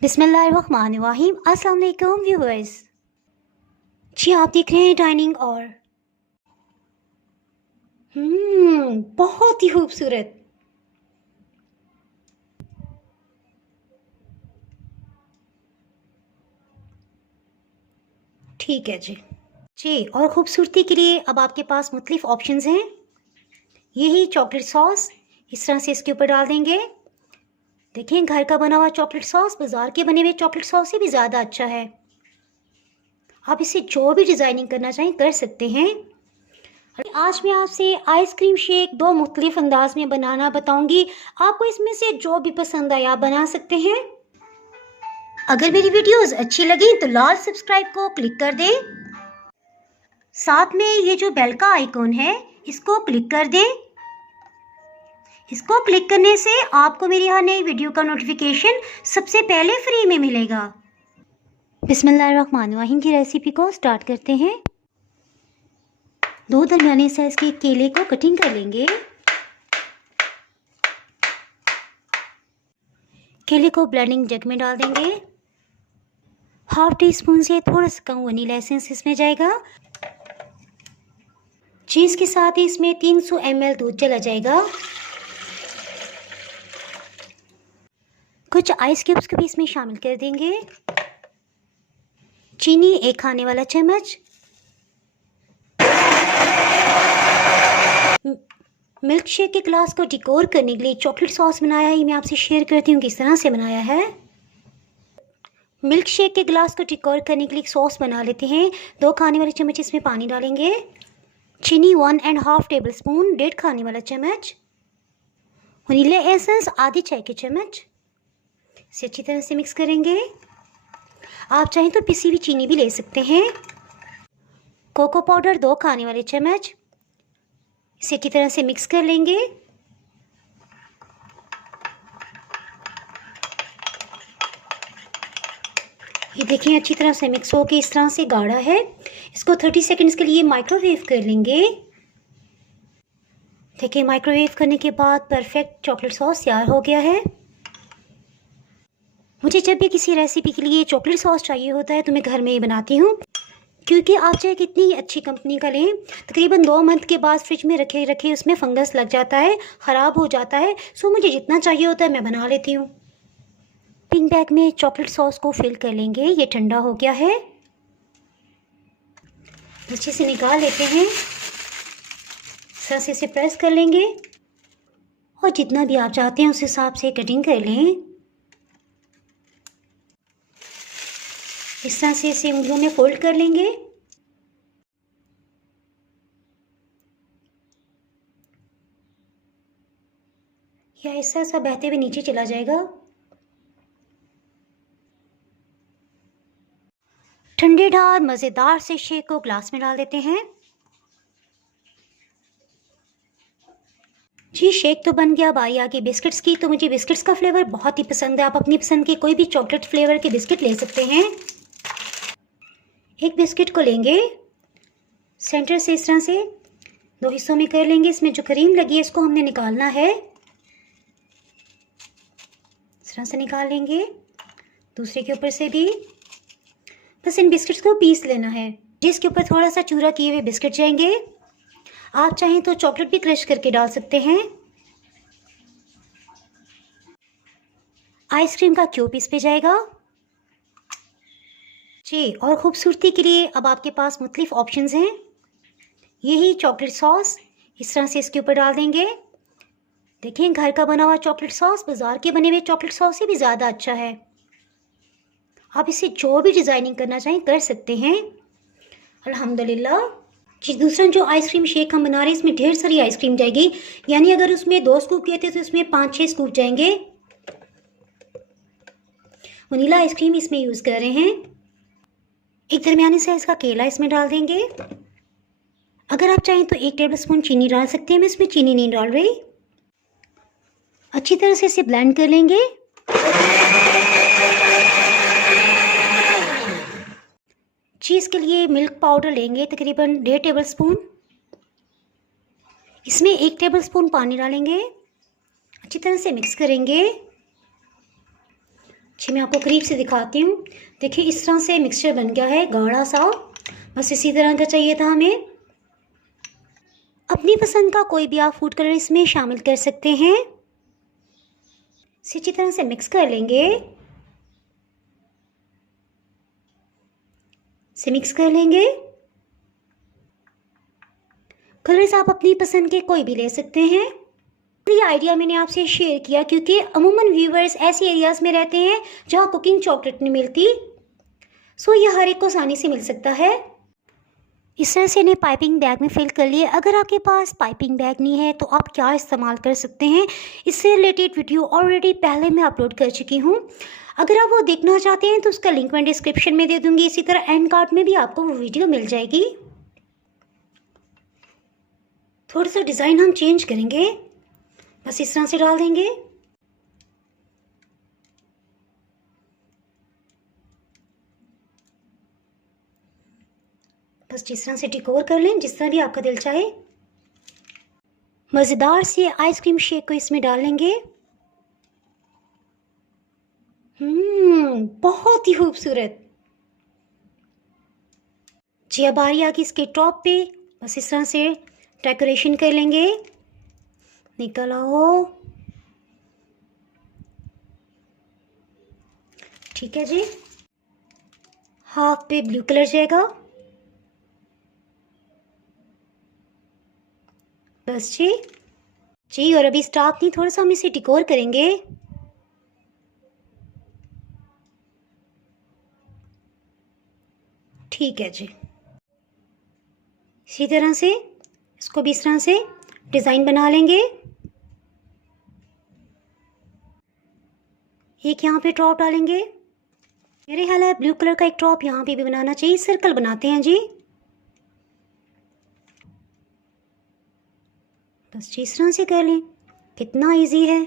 बिस्मिल्लाहिर्रहमानिर्रहीम। अस्सलाम वालेकुम व्यूअर्स। जी आप देख रहे हैं डाइनिंग और बहुत ही खूबसूरत। ठीक है जी और ख़ूबसूरती के लिए अब आपके पास मुख्तलिफ ऑप्शंस हैं। यही चॉकलेट सॉस इस तरह से इसके ऊपर डाल देंगे। देखें, घर का बना हुआ चॉकलेट सॉस बाज़ार के बने हुए चॉकलेट सॉस से भी ज़्यादा अच्छा है। आप इसे जो भी डिज़ाइनिंग करना चाहें कर सकते हैं। आज मैं आपसे आइसक्रीम शेक दो मुख्तलिफ अंदाज में बनाना बताऊंगी। आपको इसमें से जो भी पसंद आए आप बना सकते हैं। अगर मेरी वीडियोस अच्छी लगी तो लाल सब्सक्राइब को क्लिक कर दें। साथ में ये जो बेल का आइकॉन है इसको क्लिक कर दें। इसको क्लिक करने से आपको मेरी हर नई वीडियो का नोटिफिकेशन सबसे पहले फ्री में मिलेगा। बिस्मिल्लाहिर्रहमानिर्रहीम की रेसिपी को स्टार्ट करते हैं। 2 दरमियाने साइज के केले को कटिंग कर लेंगे। केले को ब्लेंडिंग जग में डाल देंगे। हाफ टी स्पून से थोड़ा सा कम वनीला एसेंस इसमें जाएगा। चीज़ के साथ ही इसमें 300 ml दूध चला जाएगा। कुछ आइस क्यूब्स को भी इसमें शामिल कर देंगे। चीनी 1 खाने वाला चम्मच। मिल्क शेक के ग्लास को डिकोर करने के लिए चॉकलेट सॉस बनाया है। मैं आपसे शेयर करती हूँ किस तरह से बनाया है। मिल्क शेक के ग्लास को डिकोर करने के लिए एक सॉस बना लेते हैं। 2 खाने वाले चम्मच इसमें पानी डालेंगे। चीनी 1.5 टेबल स्पून, 1.5 खाने वाला चम्मच। वनीला एसेंस आधी चाय के चम्मच। इसे अच्छी तरह से मिक्स करेंगे। आप चाहें तो पिसी हुई चीनी भी ले सकते हैं। कोको पाउडर 2 खाने वाले चम्मच। इसे अच्छी तरह से मिक्स कर लेंगे। ये देखिए अच्छी तरह से मिक्स होकर इस तरह से गाढ़ा है। इसको 30 सेकंड्स के लिए माइक्रोवेव कर लेंगे। देखिए माइक्रोवेव करने के बाद परफेक्ट चॉकलेट सॉस तैयार हो गया है। मुझे जब भी किसी रेसिपी के लिए चॉकलेट सॉस चाहिए होता है तो मैं घर में ही बनाती हूँ, क्योंकि आप चाहे कितनी अच्छी कंपनी का लें, तकरीबन 2 मंथ के बाद फ्रिज में रखे उसमें फंगस लग जाता है, ख़राब हो जाता है। सो मुझे जितना चाहिए होता है मैं बना लेती हूँ। पिंक बैग में चॉकलेट सॉस को फिल कर लेंगे। ये ठंडा हो गया है, अच्छे से निकाल लेते हैं। इसे प्रेस कर लेंगे और जितना भी आप चाहते हैं उस हिसाब से कटिंग कर लें। इस तरह से इसे उंगलियों में फोल्ड कर लेंगे। या ऐसा बहते हुए नीचे चला जाएगा। ठंडेदार मज़ेदार से शेक को ग्लास में डाल देते हैं। जी शेक तो बन गया। बारी आ गई बिस्किट्स की। तो मुझे बिस्किट्स का फ्लेवर बहुत ही पसंद है। आप अपनी पसंद के कोई भी चॉकलेट फ्लेवर के बिस्किट ले सकते हैं। एक बिस्किट को लेंगे, सेंटर से इस तरह से 2 हिस्सों में कर लेंगे। इसमें जो क्रीम लगी है इसको हमने निकालना है। इस तरह से निकाल लेंगे। दूसरे के ऊपर से भी बस इन बिस्किट्स को पीस लेना है। जिसके ऊपर थोड़ा सा चूरा किए हुए बिस्किट जाएंगे। आप चाहें तो चॉकलेट भी क्रश करके डाल सकते हैं। आइसक्रीम का क्यूब इस पे जाएगा। जी और ख़ूबसूरती के लिए अब आपके पास मुख्तलिफ ऑप्शंस हैं। यही चॉकलेट सॉस इस तरह से इसके ऊपर डाल देंगे। देखें, घर का बना हुआ चॉकलेट सॉस बाज़ार के बने हुए चॉकलेट सॉस से भी ज़्यादा अच्छा है। आप इसे जो भी डिज़ाइनिंग करना चाहें कर सकते हैं। अल्हम्दुलिल्लाह। जी दूसरा जो आइसक्रीम शेक हम बना रहे हैं इसमें ढेर सारी आइसक्रीम जाएगी। यानी अगर उसमें 2 स्कूप किए थे तो इसमें 5-6 स्कूप जाएंगे। वनीला आइसक्रीम इसमें यूज़ कर रहे हैं। एक दरमियाने साइज़ का केला इसमें डाल देंगे। अगर आप चाहें तो 1 टेबल स्पून चीनी डाल सकते हैं। मैं इसमें चीनी नहीं डाल रही। अच्छी तरह से इसे ब्लेंड कर लेंगे। चीज़ के लिए मिल्क पाउडर लेंगे तकरीबन 1.5 टेबल स्पून। इसमें 1 टेबल स्पून पानी डालेंगे। अच्छी तरह से मिक्स करेंगे। जी मैं आपको करीब से दिखाती हूँ। देखिए इस तरह से मिक्सचर बन गया है गाढ़ा सा, बस इसी तरह का चाहिए था हमें। अपनी पसंद का कोई भी आप फूड कलर इसमें शामिल कर सकते हैं। इसे अच्छी तरह से मिक्स कर लेंगे। इसे मिक्स कर लेंगे। कलर्स आप अपनी पसंद के कोई भी ले सकते हैं। ये आइडिया मैंने आपसे शेयर किया क्योंकि अमूमन व्यूवर्स ऐसे एरियाज़ में रहते हैं जहाँ कुकिंग चॉकलेट नहीं मिलती, सो ये हर एक को आसानी से मिल सकता है। इस तरह से इन्हें पाइपिंग बैग में फिल कर लिए। अगर आपके पास पाइपिंग बैग नहीं है तो आप क्या इस्तेमाल कर सकते हैं, इससे रिलेटेड वीडियो ऑलरेडी पहले मैं अपलोड कर चुकी हूँ। अगर आप वो देखना चाहते हैं तो उसका लिंक मैं डिस्क्रिप्शन में दे दूँगी। इसी तरह एंड कार्ड में भी आपको वो वीडियो मिल जाएगी। थोड़ा सा डिज़ाइन हम चेंज करेंगे, बस इस तरह से डाल देंगे। बस जिस तरह से डेकोर कर लें, जिस तरह भी आपका दिल चाहे। मज़ेदार से आइसक्रीम शेक को इसमें डाल लेंगे। बहुत ही खूबसूरत। जी अब आ रही है इसके टॉप पे, बस इस तरह से डेकोरेशन कर लेंगे। निकल आओ। ठीक है जी। हाफ पे ब्लू कलर जाएगा। बस जी और अभी स्टॉप नहीं, थोड़ा सा हम इसे डेकोर करेंगे। ठीक है जी। इसी तरह से इसको भी इस तरह से डिज़ाइन बना लेंगे। एक यहाँ पे ड्रॉप डालेंगे। मेरे ख्याल है ब्लू कलर का एक ड्रॉप यहाँ पे भी बनाना चाहिए। सर्कल बनाते हैं जी। बस इस तरह से कर लें, कितना इजी है।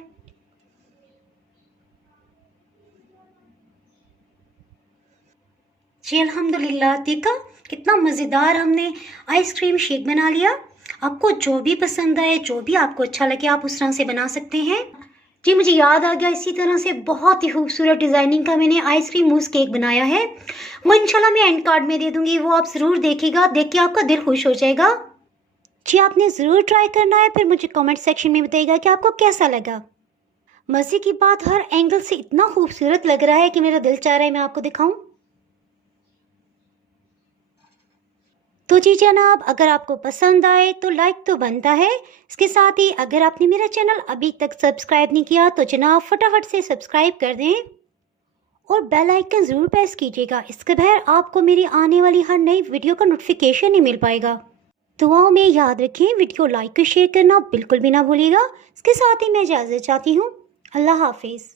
जी अल्हम्दुलिल्लाह, देखा कितना मज़ेदार हमने आइसक्रीम शेक बना लिया। आपको जो भी पसंद आए, जो भी आपको अच्छा लगे, आप उस तरह से बना सकते हैं। जी मुझे याद आ गया, इसी तरह से बहुत ही खूबसूरत डिज़ाइनिंग का मैंने आइसक्रीम मूस केक बनाया है। वो इंशाल्लाह मैं एंड कार्ड में दे दूँगी, वो आप ज़रूर देखिएगा, देख के आपका दिल खुश हो जाएगा। जी आपने ज़रूर ट्राई करना है, फिर मुझे कमेंट सेक्शन में बताइएगा कि आपको कैसा लगा। मज़े की बात, हर एंगल से इतना खूबसूरत लग रहा है कि मेरा दिल चाह रहा है मैं आपको दिखाऊं। तो जी जनाब, अगर आपको पसंद आए तो लाइक तो बनता है। इसके साथ ही अगर आपने मेरा चैनल अभी तक सब्सक्राइब नहीं किया तो जनाब फटाफट से सब्सक्राइब कर दें और बेल आइकन ज़रूर प्रेस कीजिएगा। इसके बगैर आपको मेरी आने वाली हर नई वीडियो का नोटिफिकेशन नहीं मिल पाएगा। दुआओं में याद रखें, वीडियो लाइक और शेयर करना बिल्कुल भी ना भूलिएगा। इसके साथ ही मैं इजाज़त चाहती हूँ। अल्लाह हाफिज़।